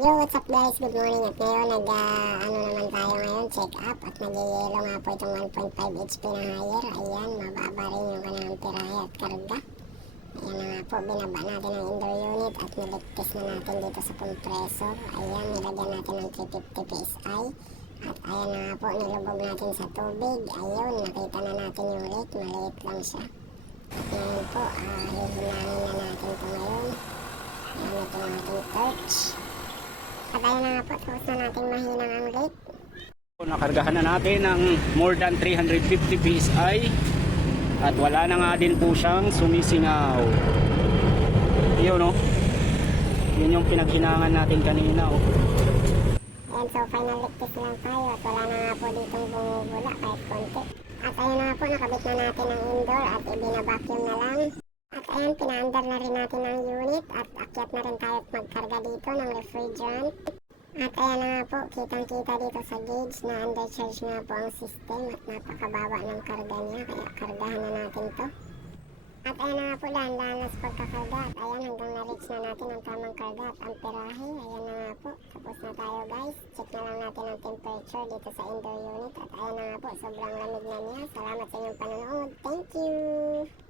Yo, what's up guys? Good morning. At ngayon, ano naman tayo ngayon, check up. At nag-yelo nga po itong 1.5 HP na higher. Ayan, mababa rin yung kanyang tirahe at karga. Ayan na nga po, binaba natin ang indoor unit at niligtis na natin dito sa compressor. Ayan, nilagyan natin ng 350 PSI. At ayan na nga po, nilubog natin sa tubig. Ayun, nakita na natin yung rate, maliit lang siya. At ngayon po, hihinangin na natin ito ngayon. Ayan, ito yung ating torch. At ayun na nga po, tapos na natin mahinang ang rate. Nakargahan na natin ng more than 350 PSI at wala na nga din po siyang sumisingaw. Yun no? Yun yung pinaghinangan natin kanina oh. And so final ligtis lang tayo at wala na nga po ditong bumubula kahit konti. At ayun na nga po, nakabit na natin ang indoor at ibinabacuum na lang. At ayun, pinaandar na rin natin ang unit at akyat na rin tayo at magkarga dito ng refrigerant. At ayan na nga po, kitang-kita dito sa gauge na undercharge nga po ang system at napakababa ng karga niya, kaya kargahan na natin to. At ayan na nga po, dahan-dahan lang sa pagkakarga at ayan, hanggang na-reach na natin ang tamang karga at amperahe. Ayan na nga po, tapos na tayo guys. Check na lang natin ang temperature dito sa indoor unit at ayan na nga po, sobrang lamig na niya. Salamat sa inyong panonood. Thank you!